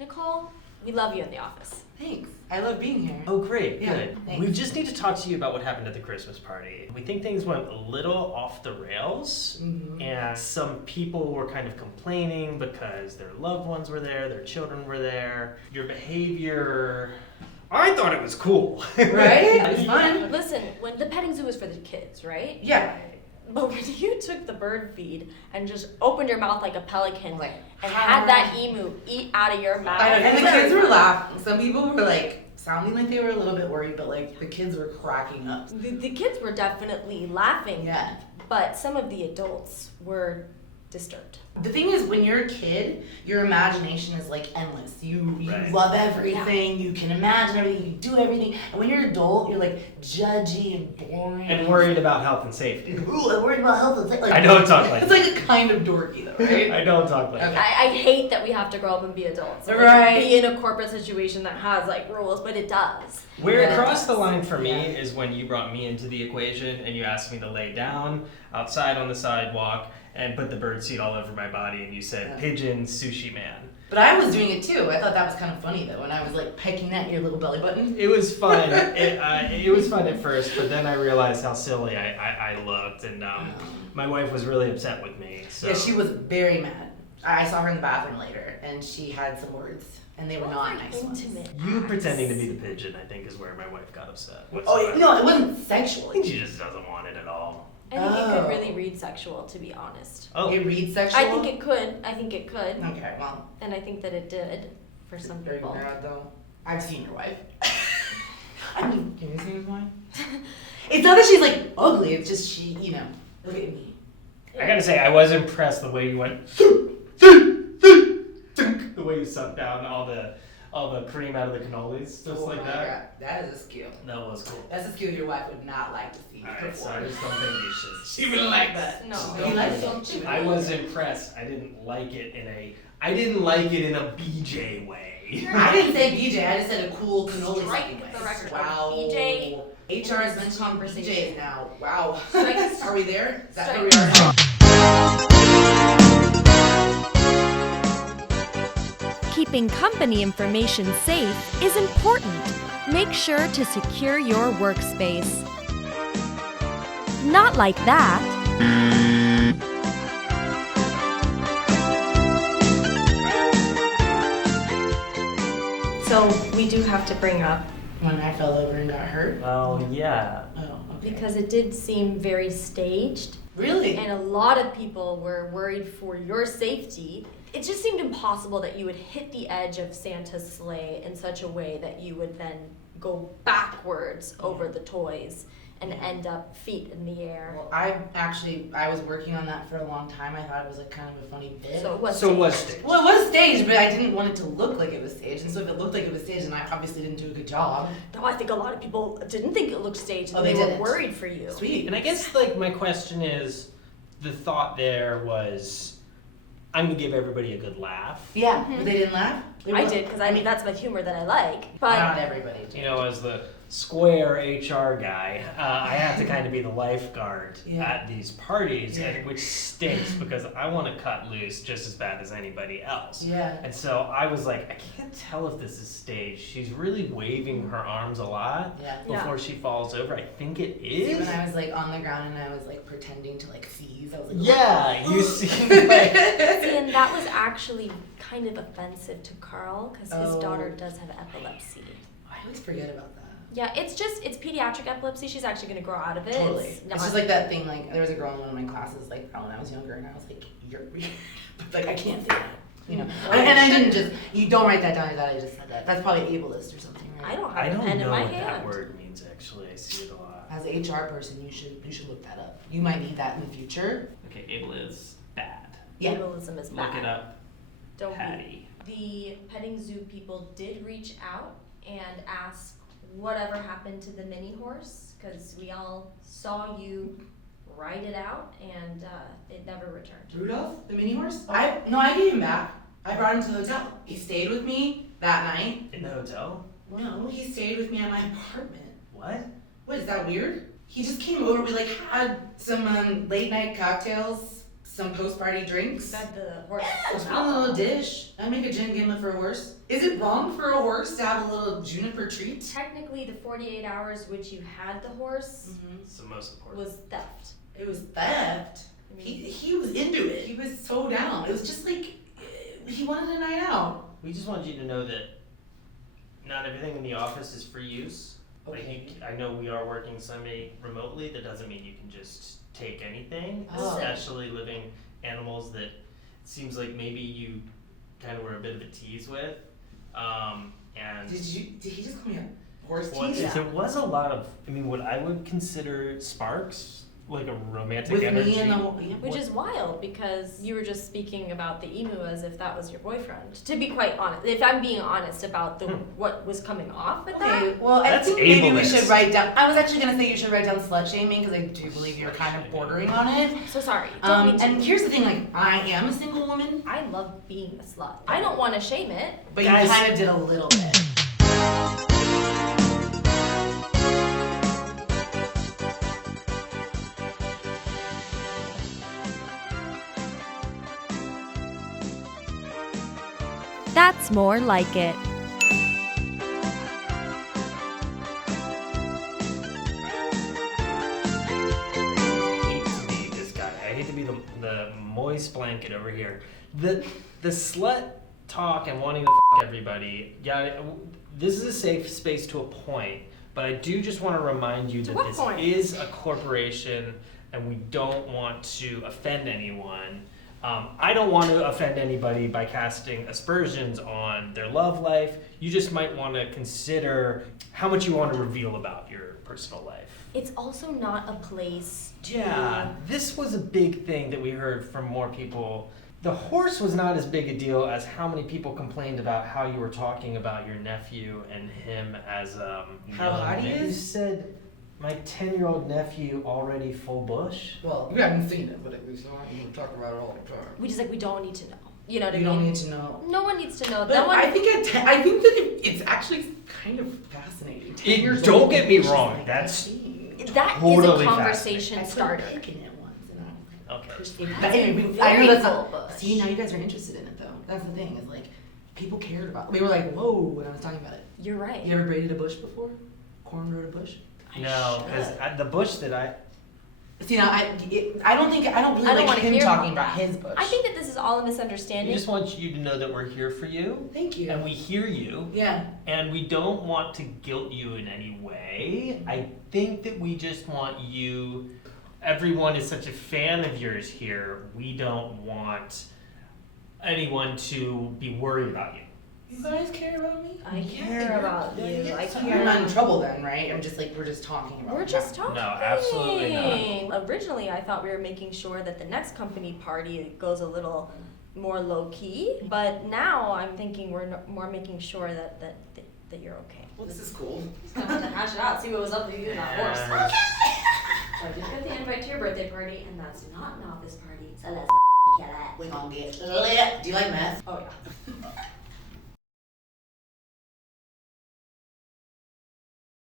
Niccole, we love you in the office. Thanks. I love being here. Oh, great. Yeah, Good. thanks. We just need to talk to you about what happened at the Christmas party. We think things went a little off the rails, and some people were kind of complaining because their loved ones were there, their children were there. Your behavior, I thought it was cool. Right? It was fun. Listen, when the petting zoo was for the kids, right? Yeah. But when you took the bird feed and just opened your mouth like a pelican Like, and had that emu eat out of your mouth. I know, and the kids were laughing. Some people were like sounding like they were a little bit worried, but like the kids were cracking up. The kids were definitely laughing. Yeah. But some of the adults were disturbed. The thing is, when you're a kid, your imagination is like endless. You Right. love everything. You can imagine everything. You do everything. And when you're an adult, you're like judgy and boring. And worried about health and safety. Ooh, I'm worried about health. It's like, I don't talk like it's like a kind of dorky though, right? I don't talk like Okay. that. I hate that we have to grow up and be adults. And, like, Right. be in a corporate situation that has like rules, but it does. Where it Yeah. crossed the line for me Yeah. is when you brought me into the equation and you asked me to lay down outside on the sidewalk and put the bird seed all over my body and you said, Yeah. pigeon sushi man. But I was doing it too. I thought that was kind of funny though, when I was like pecking at your little belly button. It was fun. It was fun at first, but then I realized how silly I looked, and my wife was really upset with me. So. Yeah, she was very mad. I saw her in the bathroom later, and she had some words, and they were not nice ones. Intimate. You acts. pretending to be the pigeon, I think, is where my wife got upset. Oh yeah, no, it wasn't sexual. I think she just doesn't want it at all. I think it Oh. could really read sexual, to be honest. Oh, It reads sexual. I think it could. Okay, well, And I think that it did for some very people. bad though. I've seen your wife. I mean, can you see his wife? It's not that she's like ugly. It's just she, look at me. I gotta say, I was impressed the way you went. The way you sucked down all the cream out of the cannolis, just like my that. God. That is a skill. That was cool. That's a skill your wife would not like to see. Alright, so I just don't think you should. She wouldn't like that. No. You like it? I was impressed. I didn't like it in a BJ way. I didn't say BJ. I just said a cool cannoli Strike sucking way. the record. Wow. BJ HR is in this mentioning conversation. BJs now. Wow. Strike- Are we there? Is that strike- where we are? Keeping company information safe is important. Make sure to secure your workspace. Not like that. So we do have to bring up, When I fell over and got hurt. Well, yeah. Oh, okay. because it did seem very staged, Really? and a lot of people were worried for your safety. It just seemed impossible that you would hit the edge of Santa's sleigh in such a way that you would then go backwards over the toys and end up feet in the air. Well, I was working on that for a long time. I thought it was like kind of a funny bit. So it was So was staged. staged. Well, it was staged, but I didn't want it to look like it was staged. And so if it looked like it was staged, then I obviously didn't do a good job. No, I think a lot of people didn't think it looked staged, and Oh, they they were didn't. worried for you. Sweet. And I guess like my question is, the thought there was, I'm gonna give everybody a good laugh. Yeah, Mhm. but they didn't laugh? They I were- did, because I mean that's the humor that I like. But Not everybody did. You know, as the square HR guy, I have to kind of be the lifeguard Yeah. at these parties, Yeah. and which stinks because I want to cut loose just as bad as anybody else. Yeah. And so I was like, I can't tell if this is staged. She's really waving her arms a lot Yeah. before she falls over. I think it See, is. when I was like on the ground and I was like pretending to like seize, I was like, Yeah, you see, like, see, and that was actually kind of offensive to Carl because his Oh. daughter does have epilepsy. I always forget about that. Yeah, it's pediatric epilepsy. She's actually going to grow out of it. Totally. It's It's just like that thing, like, there was a girl in one of my classes, like, when I was younger, and I was like, you're weird. But, like, I can't say that, you know? And I didn't just, you don't write that down, I thought I just said that. That's probably ableist or something, right? I don't I have a don't pen in know my what hand. that word means actually. I see it a lot. As an HR person, you should look that up. You might need that in the future. Okay, able is bad. Yeah. Ableism is bad. Look it up, Don't be. Patty. The petting zoo people did reach out and ask whatever happened to the mini horse because we all saw you ride it out and it never returned. Rudolph, the mini horse? I gave him back. I brought him to the hotel. He stayed with me that night. In the hotel? No, he stayed with me at my apartment. What? What, is that weird? He just came over, we like had some late night cocktails, some post-party drinks. Fed the horse. Yeah, just some put in a little alcohol. dish. I make a gin gimlet for a horse. Is it wrong for a horse to have a little juniper treat? Technically, the 48 hours which you had the horse It's the most important. was theft. It was theft. I mean, He was into it. He was so down. It was just like he wanted a night out. We just want you to know that not everything in the office is for use. Okay. Like I know we are working semi-remotely. That doesn't mean you can just take anything, Oh. especially living animals that it seems like maybe you kind of were a bit of a tease with. And Did he just call me a horse well, tease? there was a lot of, I mean, what I would consider sparks, like a romantic With energy. me and the whole which is wild because you were just speaking about the emu as if that was your boyfriend. To be quite honest, if I'm being honest about the what was coming off with that. Okay, well, I That's think maybe we ableist. should write down. I was actually gonna say you should write down slut shaming because I do believe you're kind of bordering on it. So sorry. Don't mean to. And here's the thing: like, I am a single woman, I love being a slut. I don't want to shame it. but Guys- you kind of did a little bit. That's more like it. I hate to be this guy. I hate to be the moist blanket over here. The slut talk and wanting to f everybody. Yeah, this is a safe space to a point, but I do just want to remind you that what this point? is a corporation, and we don't want to offend anyone. I don't want to offend anybody by casting aspersions on their love life. You just might want to consider how much you want to reveal about your personal life. It's also not a place to. Yeah, this was a big thing that we heard from more people. The horse was not as big a deal as how many people complained about how you were talking about your nephew and him as How young hot he man. You is? said my 10-year-old nephew already full bush. Well, we haven't seen it, but we talk about it all the time. We just we don't need to know. You know what I You mean? don't need to know. No one needs to know. But No one. I think I think that it's actually kind of fascinating. 10 years Don't old, get me it's just wrong, like, that's that is totally a conversation I put starter. a pick in it once, and I okay. But anyway, I Very know that's full not. bush. See, now you guys are interested in it though. That's the thing. Is like people cared about. They were like, "Whoa!" when I was talking about it. You're right. You ever braided a bush before? Cornrowed a bush? No, because the bush that I See now, I don't really I don't like wanna him hear talking about about that. his bush. I think that this is all a we misunderstanding. just want you to know that we're here for you Thank you. and we hear you. Yeah. And we don't want to guilt you in any way. I think that we just want you, everyone is such a fan of yours here, we don't want anyone to be worried about you. You guys care about me? I care about you. I care. You're not in trouble then, right? I'm just like we're just talking about. We're it. just talking. No, absolutely not. Originally, I thought we were making sure that the next company party goes a little more low key, but now I'm thinking we're more making sure that you're okay. Well, this is cool. Just gonna have to hash it out, see what was up with you and that horse. And So I did get the invite to your birthday party, and that's not an office party. So let's get it. We gonna get lit. Do you like meth? Oh yeah.